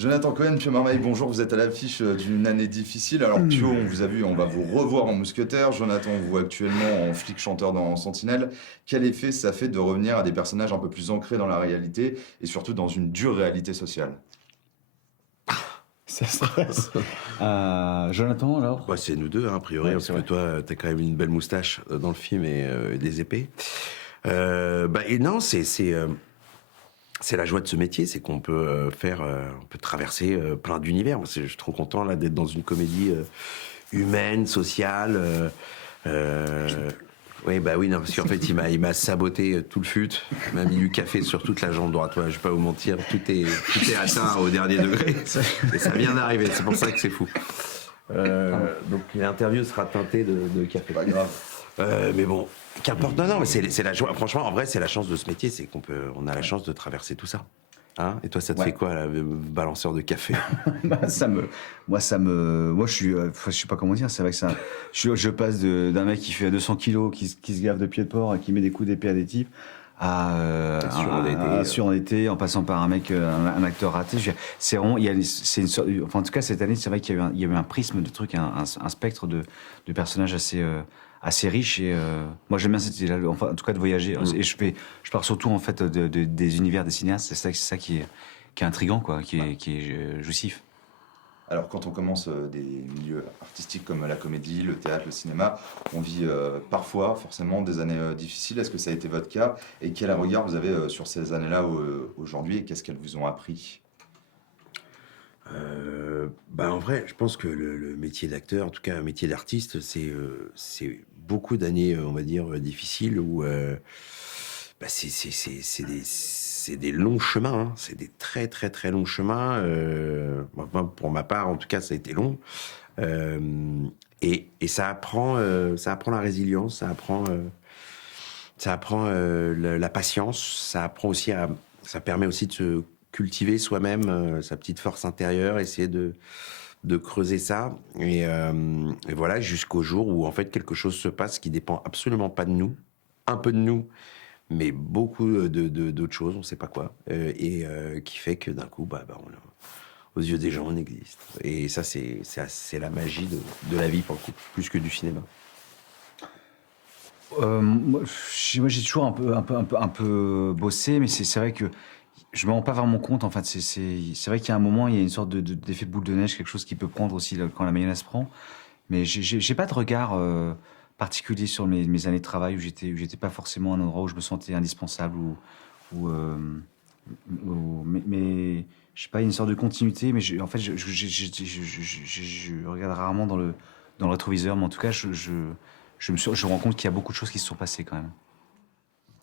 Jonathan Cohen, Pio Marmaille, bonjour, vous êtes à l'affiche d'une année difficile. Alors Pio, on vous a vu, on va vous revoir en mousquetaire. Jonathan, on vous voit actuellement en flic chanteur dans Sentinelle. Quel effet ça fait de revenir à des personnages un peu plus ancrés dans la réalité et surtout dans une dure réalité sociale? Ça stresse. Jonathan, alors? Bah, c'est nous deux, hein, a priori, Ouais, parce c'est que vrai. toi, t'as quand même une belle moustache dans le film et des épées. Et non, c'est la joie de ce métier, c'est qu'on peut on peut traverser plein d'univers. Moi, je suis trop content là d'être dans une comédie humaine, sociale. Oui, bah oui, non, parce qu'en fait, il m'a saboté tout le fut, il m'a mis du café sur toute la jambe droite. Ouais, je vais pas vous mentir, tout est atteint au dernier degré. Et ça vient d'arriver, c'est pour ça que c'est fou. Donc l'interview sera teintée de café. Pas grave. Mais bon, qu'importe. Non, mais c'est la joie. Franchement, en vrai, c'est la chance de ce métier, c'est on a la chance de traverser tout ça. Hein? Et toi, ça te Ouais. fait quoi, là, balanceur de café? Bah, moi, je sais pas comment dire. C'est vrai que je passe je passe d'un mec qui fait 200 kilos, qui se gave de pieds de porc et qui met des coups d'épée à des types, à surendetté, en passant par un mec, un acteur raté. C'est vraiment, enfin, en tout cas, cette année, c'est vrai qu'il y a eu un prisme de trucs, un spectre de personnages assez riche et moi j'aime bien cette idée-là, enfin, en tout cas de voyager. Et je pars surtout en fait des univers des cinéastes. C'est ça qui est intriguant, quoi, qui est jouissif. Alors quand on commence des milieux artistiques comme la comédie, le théâtre, le cinéma, on vit parfois forcément des années difficiles. Est-ce que ça a été votre cas? Et quel regard vous avez sur ces années-là aujourd'hui et qu'est-ce qu'elles vous ont appris? En vrai, je pense que le métier d'acteur, en tout cas un métier d'artiste, c'est beaucoup d'années, on va dire, difficiles où c'est des longs chemins, hein. C'est des très très très longs chemins. Moi, pour ma part, en tout cas, ça a été long. Euh, et ça apprend la résilience, ça apprend la patience, ça permet aussi de se cultiver soi-même sa petite force intérieure, essayer de creuser ça. Et voilà, jusqu'au jour où en fait quelque chose se passe qui dépend absolument pas de nous, un peu de nous, mais beaucoup d'autres choses, on sait pas quoi, qui fait que d'un coup, aux yeux des gens, on existe. Et ça, c'est la magie de la vie, pour le coup, plus que du cinéma. Moi, j'ai toujours un peu bossé, mais c'est vrai que je me rends pas vraiment compte. En fait, c'est vrai qu'il y a un moment, il y a une sorte d'effet boule de neige, quelque chose qui peut prendre aussi là, quand la mayonnaise prend. Mais j'ai pas de regard particulier sur mes années de travail où j'étais pas forcément à un endroit où je me sentais indispensable ou, euh, mais je sais pas, il y a une sorte de continuité. Mais en fait, je regarde rarement dans le rétroviseur, mais en tout cas, je me rends compte qu'il y a beaucoup de choses qui se sont passées quand même.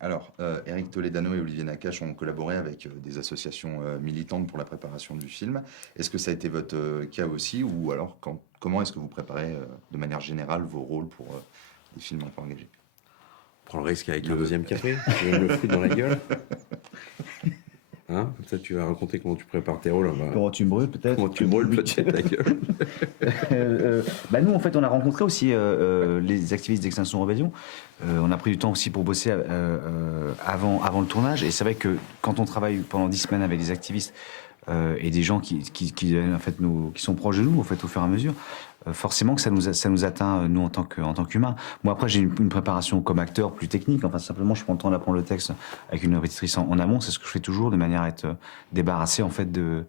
Alors, Eric Toledano et Olivier Nakache ont collaboré avec des associations militantes pour la préparation du film. Est-ce que ça a été votre cas aussi ou alors comment est-ce que vous préparez de manière générale vos rôles pour des films enfants engagés? Prends le risque avec le deuxième café, tu vas me le foutre dans la gueule. Hein, comme ça, tu vas raconter comment tu prépares tes rôles. Comment tu me brûles peut-être? Comment tu brûles peut-être ta gueule. Nous, en fait, on a rencontré aussi les activistes d'Extinction Rebellion. On a pris du temps aussi pour bosser avant le tournage. Et c'est vrai que quand on travaille pendant 10 semaines avec des activistes et des gens qui en fait, qui sont proches de nous, en fait, au fur et à mesure, forcément que ça nous atteint, nous, en tant qu'humains. Moi, après, j'ai une préparation comme acteur plus technique. Enfin, simplement, je prends le temps d'apprendre le texte avec une répétitrice en amont. C'est ce que je fais toujours, de manière à être débarrassé, en fait, de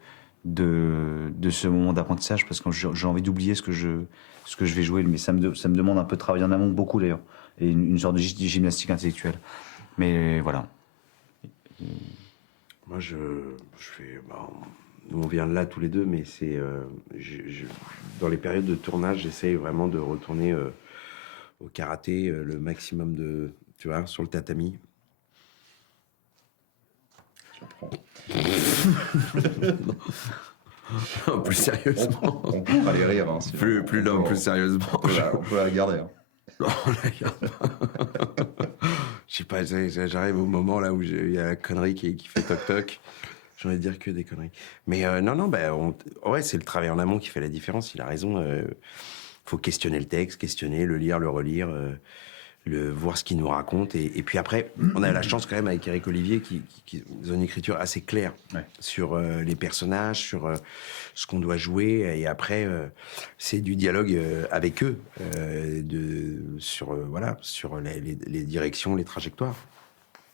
ce moment d'apprentissage, parce que j'ai envie d'oublier ce que je vais jouer. Mais ça me demande un peu de travailler en amont, beaucoup d'ailleurs, et une sorte de gymnastique intellectuelle. Mais voilà. Moi, je fais. Nous, on vient de là tous les deux, mais dans les périodes de tournage, j'essaye vraiment de retourner au karaté le maximum tu vois, sur le tatami. J'apprends. Non, plus sérieusement. On coupera les rires. Hein, sinon Plus sérieusement. On peut la garder. Hein. Non, la garde pas. Je sais pas, j'arrive au moment là où il y a la connerie qui fait toc-toc. J'ai envie de dire que des conneries. Mais ouais, c'est le travail en amont qui fait la différence. Il a raison. Faut questionner le texte, le lire, le relire. voir ce qu'ils nous racontent. Et puis après, on a la chance quand même avec Eric Olivier qui ont une écriture assez claire sur les personnages, sur ce qu'on doit jouer. Et après, c'est du dialogue avec eux, sur les directions, les trajectoires.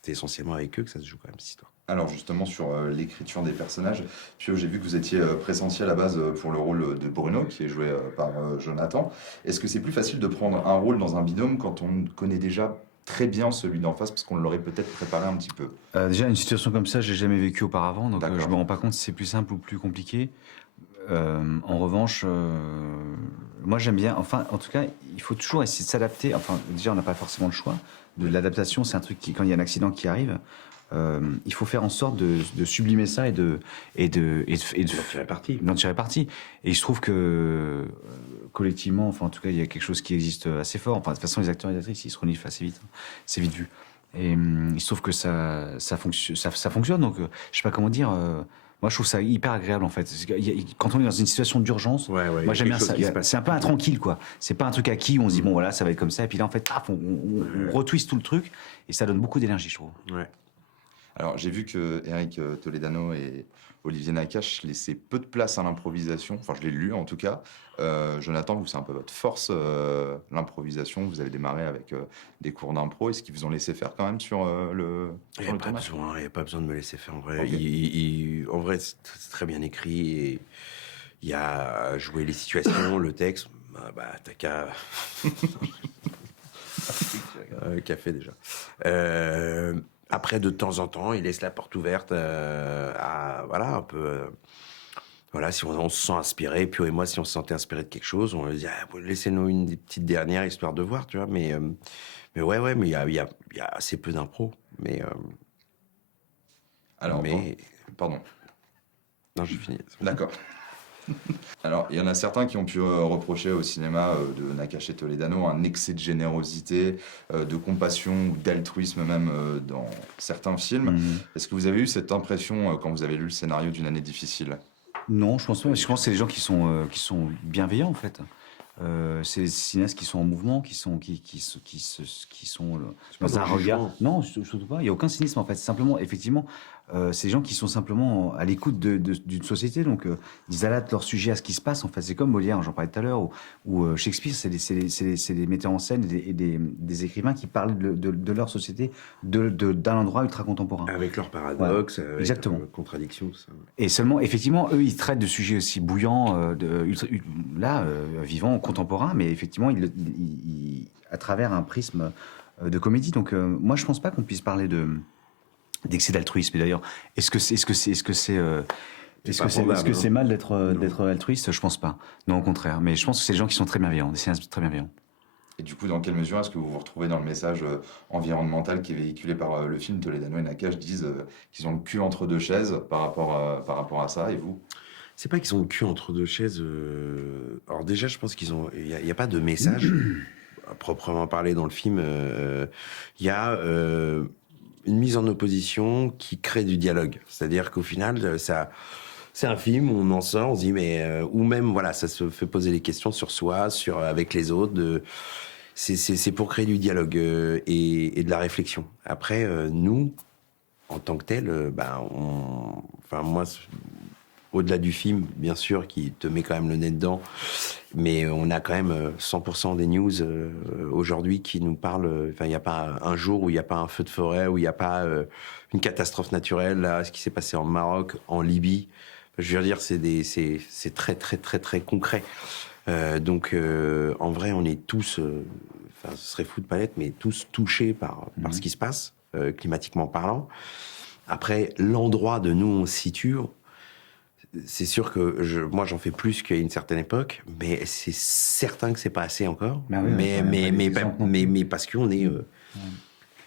C'est essentiellement avec eux que ça se joue quand même, cette histoire. Alors justement sur l'écriture des personnages, puis j'ai vu que vous étiez pressenti à la base pour le rôle de Bruno, qui est joué par Jonathan. Est-ce que c'est plus facile de prendre un rôle dans un binôme quand on connaît déjà très bien celui d'en face, parce qu'on l'aurait peut-être préparé un petit peu? Déjà, une situation comme ça, j'ai jamais vécu auparavant, donc D'accord. je me rends pas compte si c'est plus simple ou plus compliqué. En revanche, moi j'aime bien, enfin en tout cas, il faut toujours essayer de s'adapter. Enfin, déjà, on n'a pas forcément le choix. De l'adaptation, c'est un truc qui, quand il y a un accident qui arrive, il faut faire en sorte de sublimer ça et de d'en tirer parti. Et je trouve que collectivement, enfin en tout cas, il y a quelque chose qui existe assez fort. Enfin, de toute façon, les acteurs et les actrices, ils se reniflent assez vite. C'est vite vu. Et il se trouve que ça fonctionne. Donc, je sais pas comment dire. Moi, je trouve ça hyper agréable en fait. Quand on est dans une situation d'urgence, moi j'aime bien ça. C'est un peu intranquille quoi. C'est pas un truc acquis où on se dit bon voilà, ça va être comme ça. Et puis là, en fait, paf, on retwiste tout le truc et ça donne beaucoup d'énergie, je trouve. Ouais. Alors, j'ai vu que Eric Toledano et Olivier Nakache laissaient peu de place à l'improvisation. Enfin, je l'ai lu en tout cas. Jonathan, vous, c'est un peu votre force, l'improvisation. Vous avez démarré avec des cours d'impro. Est-ce qu'ils vous ont laissé faire quand même sur le Il n'y a pas besoin de me laisser faire en vrai. Okay. En vrai, c'est très bien écrit. Et il y a joué les situations, le texte. T'as qu'à. Café déjà. Après, de temps en temps, il laisse la porte ouverte un peu. Voilà, si on se sent inspiré, Pio et moi, si on se sentait inspiré de quelque chose, on lui dit laissez-nous une des petites dernières histoire de voir, tu vois. Mais il y a assez peu d'impro. Alors, pardon. Non, j'ai fini. D'accord. Alors, il y en a certains qui ont pu reprocher au cinéma de Nakache et Toledano un excès de générosité, de compassion ou d'altruisme même dans certains films. Est-ce que vous avez eu cette impression quand vous avez lu le scénario d'Une année difficile? Non, je pense pas. Je pense que c'est des gens qui sont bienveillants en fait. C'est des cinéastes qui sont en mouvement, qui sont dans un regard. Non, surtout pas. Il y a aucun cynisme en fait. C'est simplement, effectivement, ces gens qui sont simplement à l'écoute d'une société, donc ils adaptent leur sujet à ce qui se passe. En fait, c'est comme Molière, j'en parlais tout à l'heure, ou Shakespeare, c'est des metteurs en scène et des écrivains qui parlent de leur société, d'un endroit ultra contemporain. Avec leurs paradoxes, voilà. Exactement. Leurs contradictions, tout ça. Et seulement, effectivement, eux, ils traitent de sujets aussi bouillants, vivants, contemporains, mais effectivement, à travers un prisme de comédie. Donc, moi, je pense pas qu'on puisse parler d'excès d'altruisme. Et d'ailleurs, est-ce que c'est mal d'être altruiste? Je pense pas. Non, au contraire. Mais je pense que c'est des gens qui sont très bienveillants, des cinéastes très bienveillants. Et du coup, dans quelle mesure est-ce que vous vous retrouvez dans le message environnemental qui est véhiculé par le film? Toledano et Nakache disent qu'ils ont le cul entre deux chaises par rapport à ça, et vous? C'est pas qu'ils ont le cul entre deux chaises. Alors déjà, je pense il y a pas de message à proprement parler dans le film. Il y a une mise en opposition qui crée du dialogue. C'est-à-dire qu'au final, c'est un film où on en sort, on se dit ou même voilà, ça se fait poser des questions sur soi, avec les autres. C'est pour créer du dialogue et de la réflexion. Après, nous, en tant que tel, moi, au-delà du film, bien sûr, qui te met quand même le nez dedans, mais on a quand même 100% des news aujourd'hui qui nous parlent. Enfin, il n'y a pas un jour où il n'y a pas un feu de forêt, où il n'y a pas une catastrophe naturelle. Là, ce qui s'est passé en Maroc, en Libye. Je veux dire, c'est très, très, très, très concret. Donc, en vrai, on est tous, ce serait fou de pas l'être, mais tous touchés par ce qui se passe, climatiquement parlant. Après, l'endroit de nous, on se situe. C'est sûr que moi, j'en fais plus qu'à une certaine époque, mais c'est certain que c'est pas assez encore. Mais parce qu'on est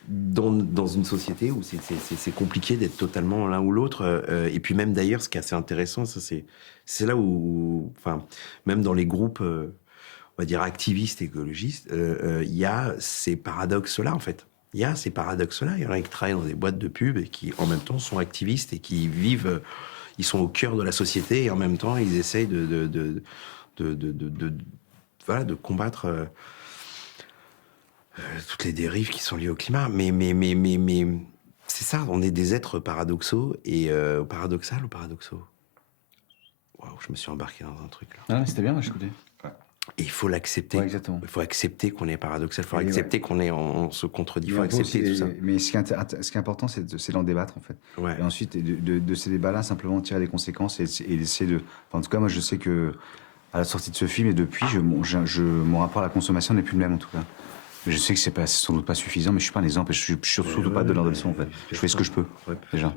dans une société où c'est compliqué d'être totalement l'un ou l'autre. Et puis même d'ailleurs, ce qui est assez intéressant, c'est là où, même dans les groupes, on va dire activistes, écologistes, il y a ces paradoxes-là en fait. Il y a ces paradoxes-là. Il y en a qui travaillent dans des boîtes de pub et qui, en même temps, sont activistes et qui vivent. Ils sont au cœur de la société et en même temps, ils essayent de combattre toutes les dérives qui sont liées au climat. Mais c'est ça, on est des êtres paradoxaux et paradoxal ou paradoxaux. Waouh, je me suis embarqué dans un truc là. Ah, c'était bien, je écoutais. Et il faut l'accepter. Ouais, exactement. Il faut accepter qu'on est paradoxal. Il faut Et accepter on se contredit. Il faut Mais en gros, accepter tout ça. Mais ce qui est important, c'est d'en débattre, en fait. Ouais. Et ensuite, de ces débats-là, simplement tirer les conséquences et d'essayer de... Enfin, en tout cas, moi, je sais que à la sortie de ce film et depuis, mon rapport à la consommation n'est plus le même, en tout cas. Je sais que c'est sans doute pas suffisant, mais je suis pas un exemple et je suis surtout pas donneur de leçons, en fait. Je fais ce que je peux, déjà.